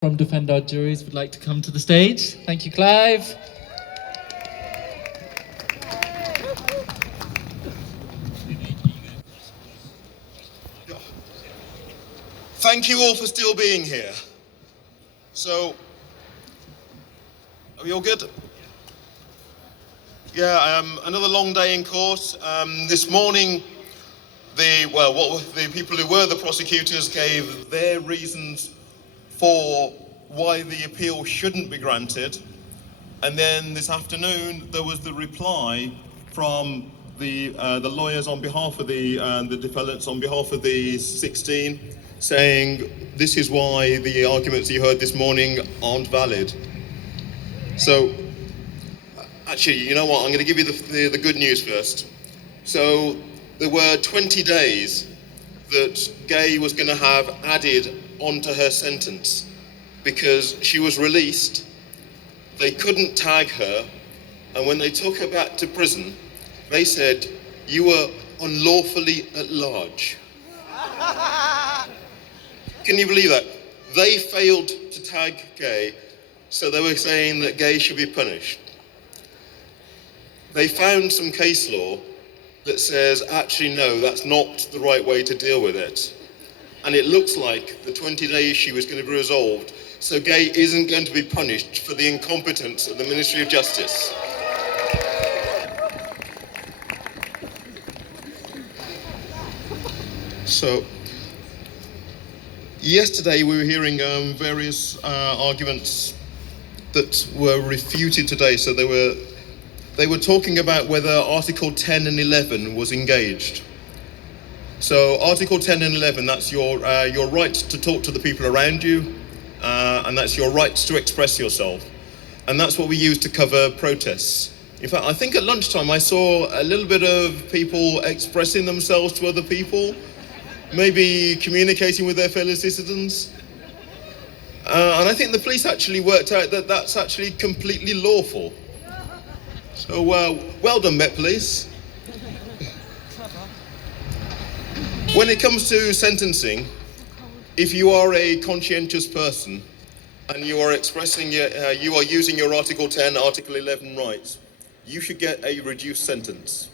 from Defend Our Juries would like to come to the stage. Thank you, Clive. Thank you all for still being here. So, are we all good? Yeah, another long day in court. This morning, the people who were the prosecutors gave their reasons for why the appeal shouldn't be granted. And then this afternoon, there was the reply from the lawyers on behalf of the defendants, on behalf of the 16, saying this is why the arguments you heard this morning aren't valid. So, actually, you know what? I'm going to give you the good news first. So, there were 20 days that Gay was going to have added onto her sentence because she was released. They couldn't tag her, and when they took her back to prison, they said, "You were unlawfully at large." Can you believe that? They failed to tag Gay, so they were saying that Gay should be punished. They found some case law that says, actually, no, that's not the right way to deal with it. And it looks like the 20-day issue is going to be resolved, so Gay isn't going to be punished for the incompetence of the Ministry of Justice. So, yesterday we were hearing various arguments that were refuted today. So they were talking about whether Article 10 and 11 was engaged. So Article 10 and 11, that's your right to talk to the people around you, and that's your right to express yourself. And that's what we use to cover protests. In fact, I think at lunchtime I saw a little bit of people expressing themselves to other people, maybe communicating with their fellow citizens. And I think the police actually worked out that that's actually completely lawful. So well done, Met Police. When it comes to sentencing, if you are a conscientious person and you are expressing you are using your Article 10, Article 11 rights, you should get a reduced sentence.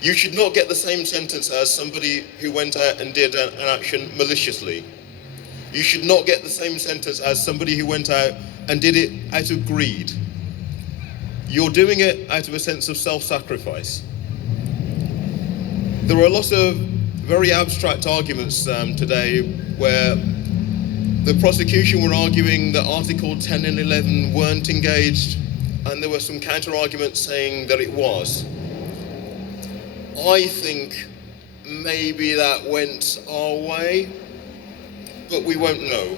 You should not get the same sentence as somebody who went out and did an action maliciously. You should not get the same sentence as somebody who went out and did it out of greed. You're doing it out of a sense of self-sacrifice. There were a lot of very abstract arguments today where the prosecution were arguing that Article 10 and 11 weren't engaged, and there were some counter-arguments saying that it was. I think maybe that went our way, but we won't know.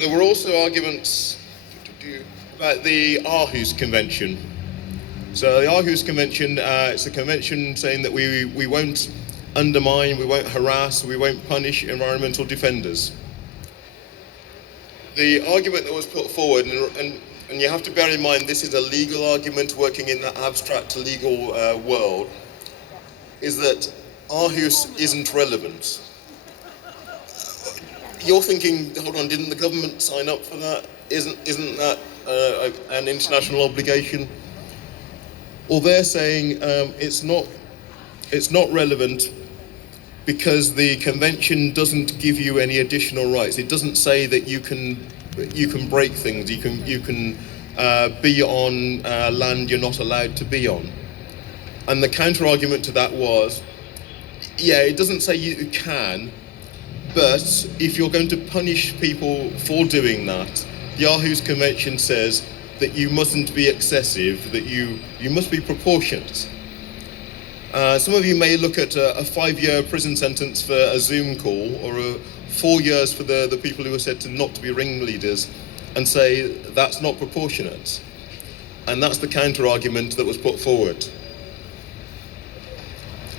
There were also arguments about the Aarhus Convention. So the Aarhus Convention, it's a convention saying that we won't undermine, we won't harass, we won't punish environmental defenders. The argument that was put forward, and you have to bear in mind this is a legal argument working in the abstract legal world, is that Aarhus isn't relevant. You're thinking, hold on, didn't the government sign up for that? Isn't that an international obligation? Well, they're saying it's not relevant because the convention doesn't give you any additional rights. It doesn't say that you can break things. You can be on land you're not allowed to be on. And the counter argument to that was, yeah, it doesn't say you can, but if you're going to punish people for doing that, the Aarhus Convention says that you mustn't be excessive, that you must be proportionate. Some of you may look at a 5-year prison sentence for a Zoom call, or 4 years for the people who are said to not to be ringleaders, and say that's not proportionate. And that's the counter-argument that was put forward.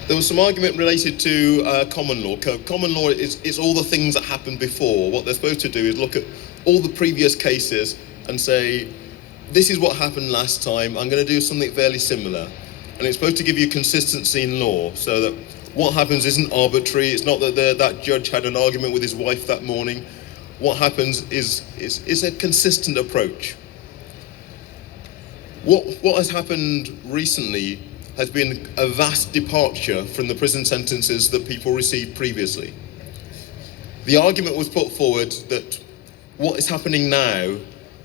There was some argument related to common law. Common law is all the things that happened before. What they're supposed to do is look at all the previous cases and say, this is what happened last time, I'm going to do something fairly similar. And it's supposed to give you consistency in law, so that What happens isn't arbitrary. It's not that that judge had an argument with his wife that morning. What happens is a consistent approach. What has happened recently has been a vast departure from the prison sentences that people received previously. The argument was put forward that what is happening now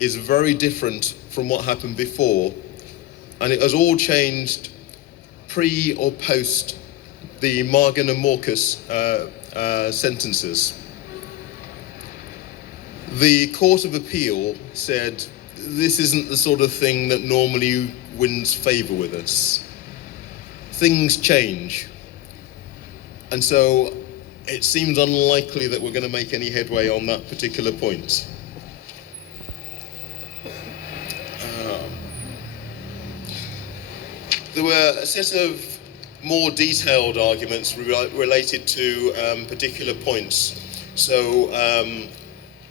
is very different from what happened before, and it has all changed pre or post the Margan and Morcus sentences. The Court of Appeal said, this isn't the sort of thing that normally wins favour with us. Things change. And so it seems unlikely that we're going to make any headway on that particular point. There were a set of more detailed arguments related to particular points. So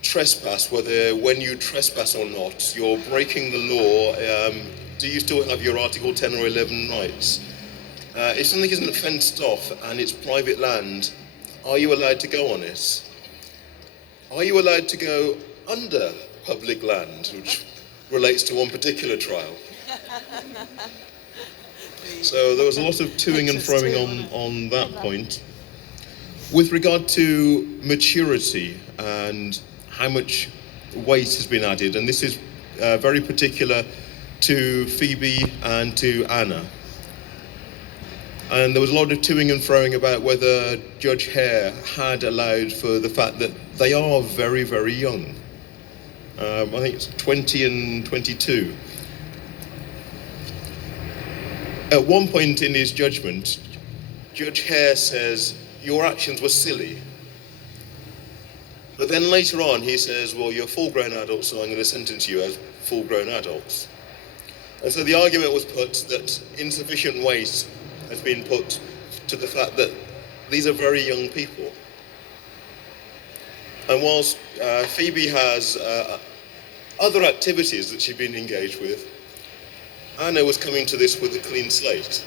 trespass, whether when you trespass or not, you're breaking the law. Do you still have your Article 10 or 11 rights? If something isn't fenced off and it's private land, are you allowed to go on it? Are you allowed to go under public land, which relates to one particular trial? So there was a lot of toing and froing on that point. With regard to maturity and how much weight has been added, and this is very particular to Phoebe and to Anna. And there was a lot of toing and froing about whether Judge Hare had allowed for the fact that they are very, very young. I think it's 20 and 22. At one point in his judgment, Judge Hare says, your actions were silly. But then later on he says, well, you're full-grown adults, so I'm going to sentence you as full-grown adults. And so the argument was put that insufficient weight has been put to the fact that these are very young people. And whilst Phoebe has other activities that she's been engaged with, Anna was coming to this with a clean slate.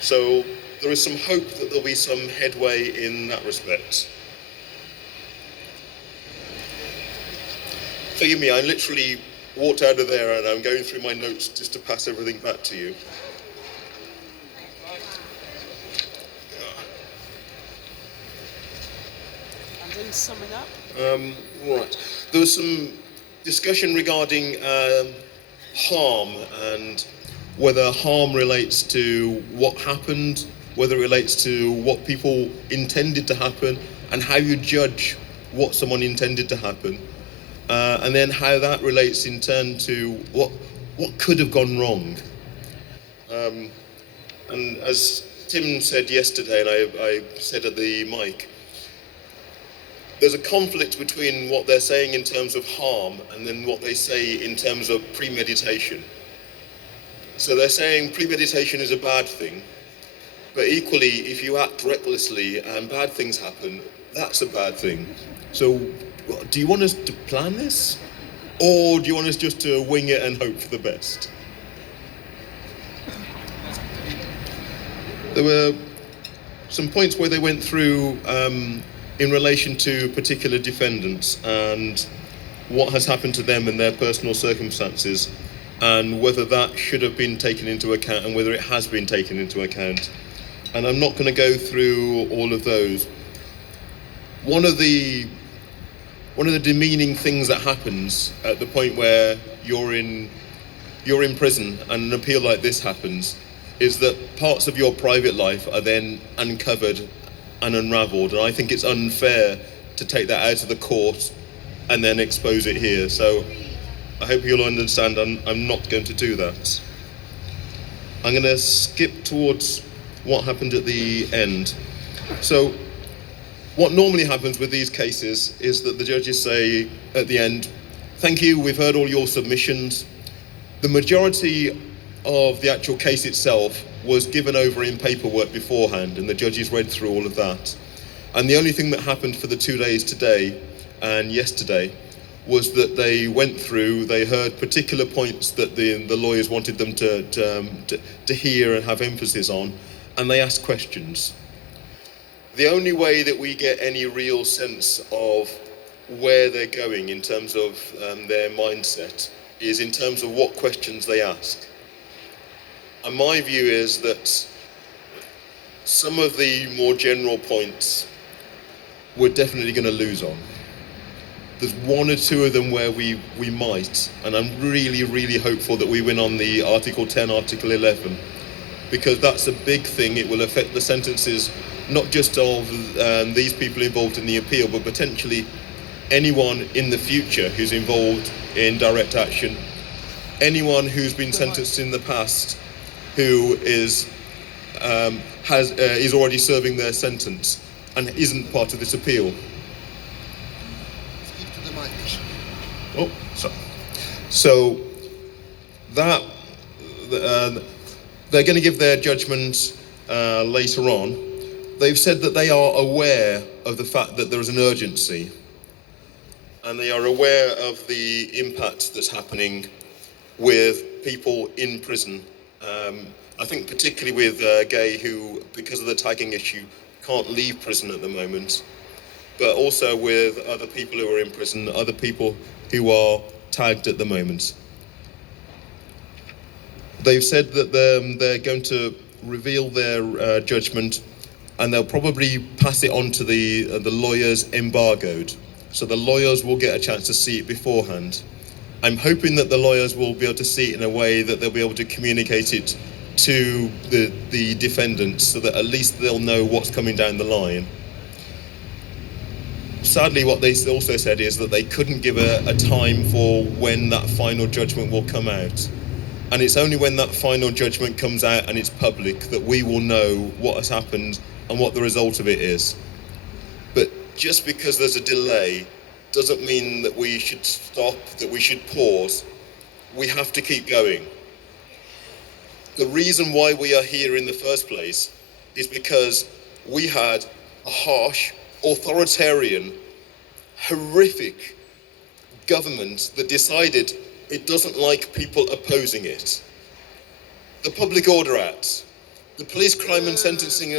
So there is some hope that there'll be some headway in that respect. Forgive me, I literally walked out of there and I'm going through my notes just to pass everything back to you. And then summing up? Right. There was some discussion regarding harm and whether harm relates to what happened, whether it relates to what people intended to happen, and how you judge what someone intended to happen, and then how that relates in turn to what could have gone wrong. And as Tim said yesterday, and I said at the mic, there's a conflict between what they're saying in terms of harm and then what they say in terms of premeditation. So they're saying premeditation is a bad thing, but equally, if you act recklessly and bad things happen, that's a bad thing. So do you want us to plan this? Or do you want us just to wing it and hope for the best? There were some points where they went through in relation to particular defendants and what has happened to them and their personal circumstances, and whether that should have been taken into account and whether it has been taken into account. And I'm not going to go through all of those. One of the demeaning things that happens at the point where you're in prison and an appeal like this happens is that parts of your private life are then uncovered and unravelled, and I think it's unfair to take that out of the court and then expose it here. So I hope you'll understand I'm not going to do that. I'm going to skip towards what happened at the end. So what normally happens with these cases is that the judges say at the end, thank you, we've heard all your submissions. The majority of the actual case itself was given over in paperwork beforehand, and the judges read through all of that. And the only thing that happened for the 2 days today and yesterday was that they went through, they heard particular points that the lawyers wanted them to hear and have emphasis on, and they ask questions. The only way that we get any real sense of where they're going in terms of their mindset is in terms of what questions they ask. And my view is that some of the more general points we're definitely going to lose on. There's one or two of them where we might, and I'm really, really hopeful that we win on the Article 10, Article 11, because that's a big thing. It will affect the sentences, not just of these people involved in the appeal, but potentially anyone in the future who's involved in direct action, anyone who's been sentenced in the past who is already serving their sentence and isn't part of this appeal. Speak to the mic. Oh, sorry. So that they're going to give their judgment later on. They've said that they are aware of the fact that there is an urgency, and they are aware of the impact that's happening with people in prison. I think particularly with Gay, who, because of the tagging issue, can't leave prison at the moment, but also with other people who are in prison, other people who are tagged at the moment. They've said that they're going to reveal their judgment, and they'll probably pass it on to the lawyers embargoed. So the lawyers will get a chance to see it beforehand. I'm hoping that the lawyers will be able to see it in a way that they'll be able to communicate it to the defendants, so that at least they'll know what's coming down the line. Sadly, what they also said is that they couldn't give a time for when that final judgment will come out. And it's only when that final judgment comes out and it's public that we will know what has happened and what the result of it is. But just because there's a delay doesn't mean that we should stop, that we should pause. We have to keep going. The reason why we are here in the first place is because we had a harsh, authoritarian, horrific government that decided it doesn't like people opposing it. The Public Order Act, the Police Crime and Sentencing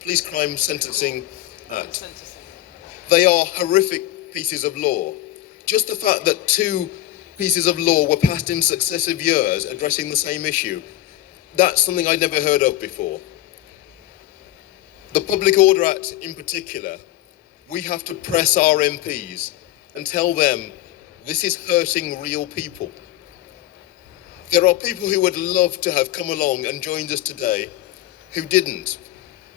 Police Crime Sentencing Act, they are horrific pieces of law. Just the fact that two pieces of law were passed in successive years addressing the same issue, that's something I'd never heard of before. The Public Order Act in particular, we have to press our MPs and tell them this is hurting real people. There are people who would love to have come along and joined us today who didn't,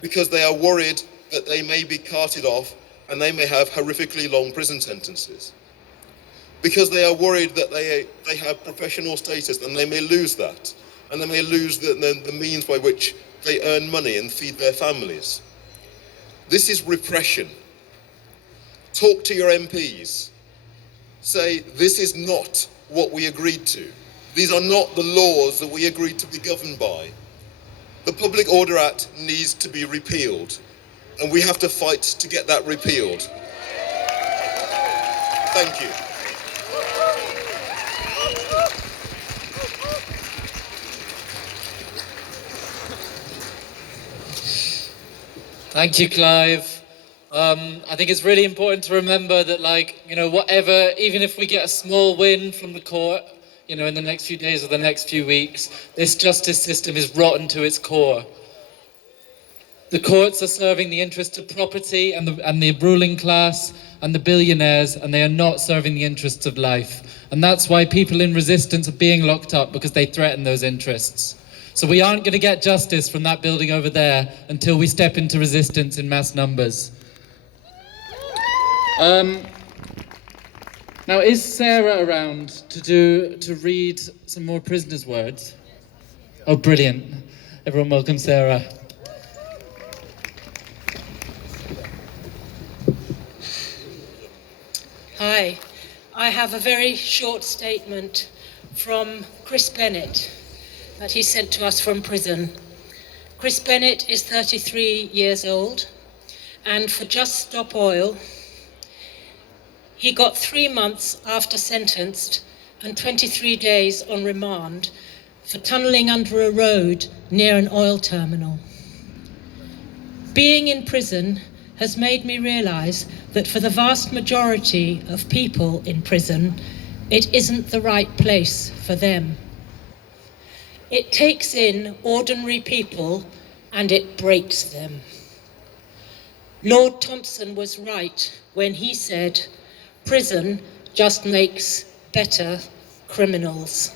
because they are worried that they may be carted off and they may have horrifically long prison sentences. Because they are worried that they have professional status and they may lose that, and they may lose the means by which they earn money and feed their families. This is repression. Talk to your MPs. Say, this is not what we agreed to. These are not the laws that we agreed to be governed by. The Public Order Act needs to be repealed, and we have to fight to get that repealed. Thank you. Thank you, Clive. I think it's really important to remember that, whatever, even if we get a small win from the court, in the next few days or the next few weeks, this justice system is rotten to its core. The courts are serving the interests of property and the ruling class and the billionaires, and they are not serving the interests of life. And that's why people in resistance are being locked up, because they threaten those interests. So we aren't going to get justice from that building over there until we step into resistance in mass numbers. Now, is Sarah around to read some more prisoners' words? Oh, brilliant. Everyone welcome Sarah. Hi, I have a very short statement from Chris Bennett that he sent to us from prison. Chris Bennett is 33 years old, and for Just Stop Oil, he got 3 months after sentenced and 23 days on remand for tunnelling under a road near an oil terminal. Being in prison has made me realise that for the vast majority of people in prison, it isn't the right place for them. It takes in ordinary people and it breaks them. Lord Thompson was right when he said, prison just makes better criminals.